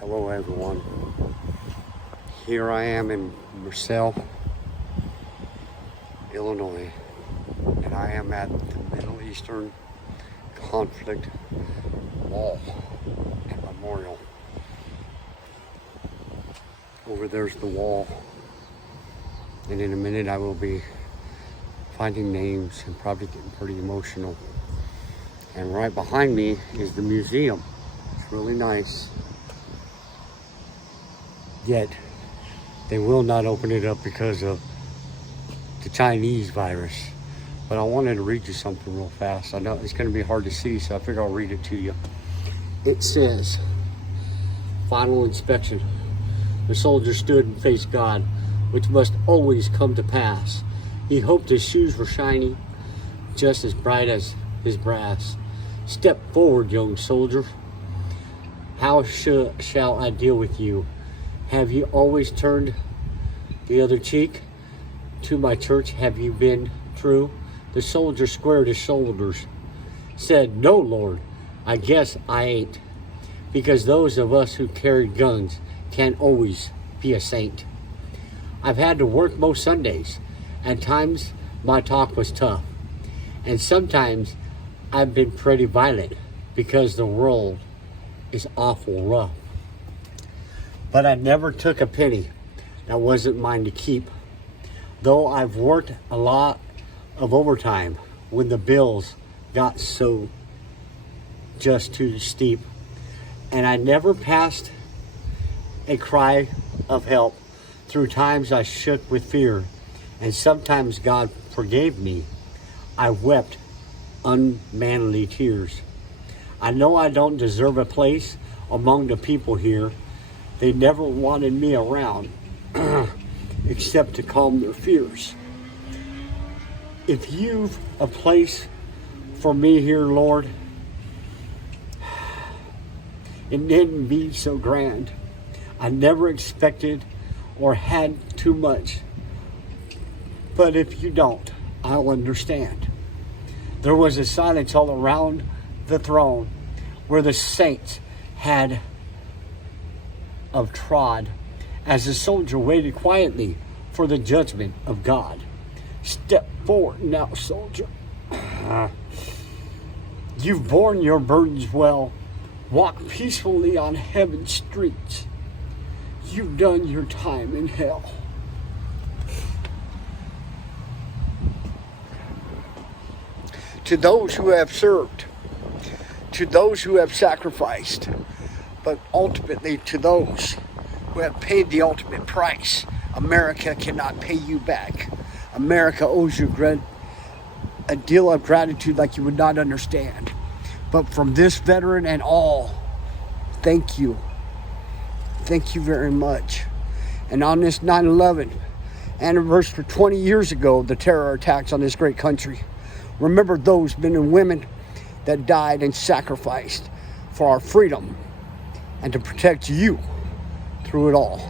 Hello everyone. Here I am in Marcel, Illinois, and I am at the Middle Eastern Conflict Wall and Memorial. Over there's the wall, and in a minute I will be finding names and probably getting pretty emotional. And right behind me is the museum. It's really nice. Yet they will not open it up because of the Chinese virus. But I wanted to read you something real fast. I know it's going to be hard to see, so I figure I'll read it to you. It says, final inspection. The soldier stood and faced God, which must always come to pass. He hoped his shoes were shiny, just as bright as his brass. Step forward, young soldier. How shall I deal with you? Have you always turned the other cheek? To my church have you been true? The soldier squared his shoulders, said, no, Lord, I guess I ain't. Because those of us who carried guns can't always be a saint. I've had to work most Sundays. At times my talk was tough. And sometimes I've been pretty violent because the world is awful rough. But I never took a penny that wasn't mine to keep. Though I've worked a lot of overtime when the bills got so just too steep. And I never passed a cry of help through times I shook with fear. And sometimes God forgave me. I wept unmanly tears. I know I don't deserve a place among the people here. They never wanted me around except to calm their fears. If you've a place for me here, Lord, it needn't be so grand. I never expected or had too much. But if you don't, I'll understand. There was a silence all around the throne where the saints had of trod as the soldier waited quietly for the judgment of God. Step forward now, soldier. You've borne your burdens well. Walk peacefully on heaven's streets. You've done your time in hell. To those who have served, to those who have sacrificed, but ultimately to those who have paid the ultimate price, America cannot pay you back. America owes you a deal of gratitude like you would not understand. But from this veteran and all, thank you. Thank you very much. And on this 9/11 anniversary, 20 years ago, the terror attacks on this great country, remember those men and women that died and sacrificed for our freedom and to protect you through it all.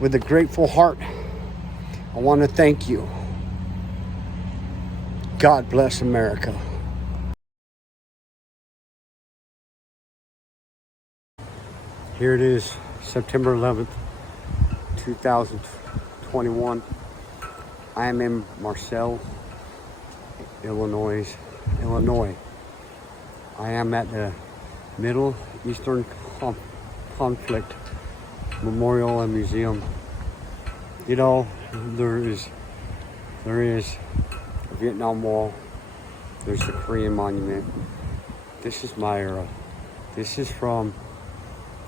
With a grateful heart, I want to thank you. God bless America. Here it is, September 11th, 2021. I am in Marcel, Illinois. I am at the Middle Eastern Conflict Memorial and Museum. You know, there is a Vietnam Wall. There's the Korean Monument. This is my era. This is from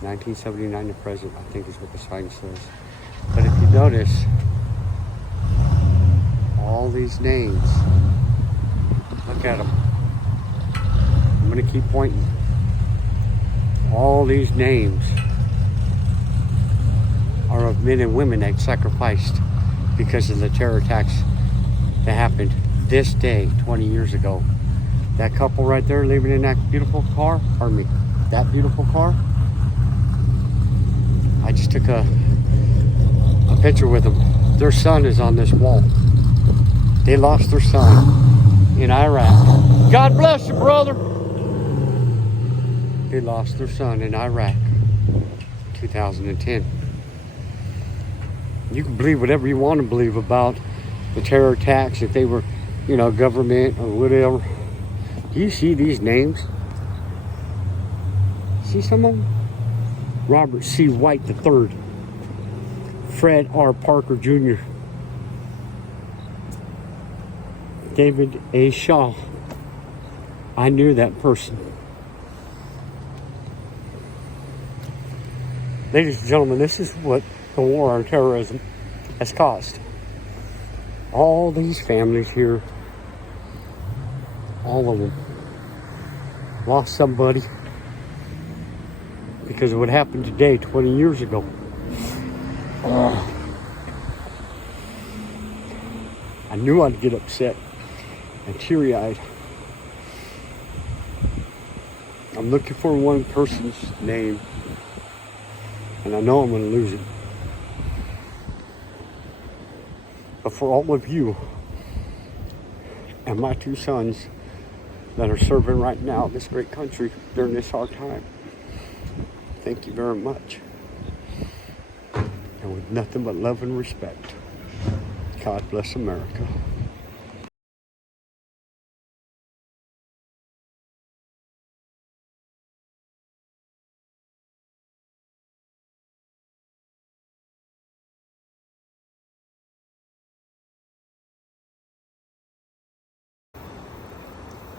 1979 to present, I think is what the sign says. But if you notice, all these names, look at them. I'm gonna keep pointing. All these names are of men and women that sacrificed because of the terror attacks that happened this day 20 years ago. That couple right there living in that beautiful car, that beautiful car, I just took a picture with them. Their son is on this wall. They lost their son in Iraq. God bless you, brother. They lost their son in Iraq. 2010. You can believe whatever you want to believe about the terror attacks, if they were, government or whatever. Do you see these names? See some of them? Robert C. White III, Fred R. Parker Jr., David A. Shaw. I knew that person. Ladies and gentlemen, this is what the war on terrorism has cost. All these families here, all of them, lost somebody because of what happened today 20 years ago. I knew I'd get upset and teary-eyed. I'm looking for one person's name, and I know I'm going to lose it. But for all of you and my two sons that are serving right now in this great country during this hard time, thank you very much. And with nothing but love and respect, God bless America.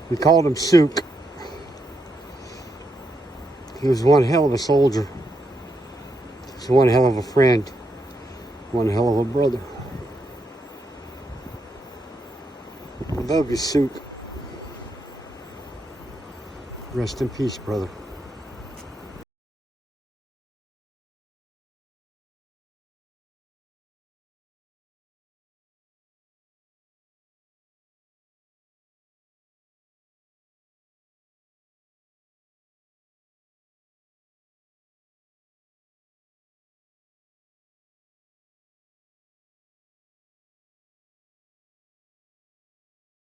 We called him Sook. He was one hell of a soldier. He was one hell of a friend. One hell of a brother. I love you, Sook. Rest in peace, brother.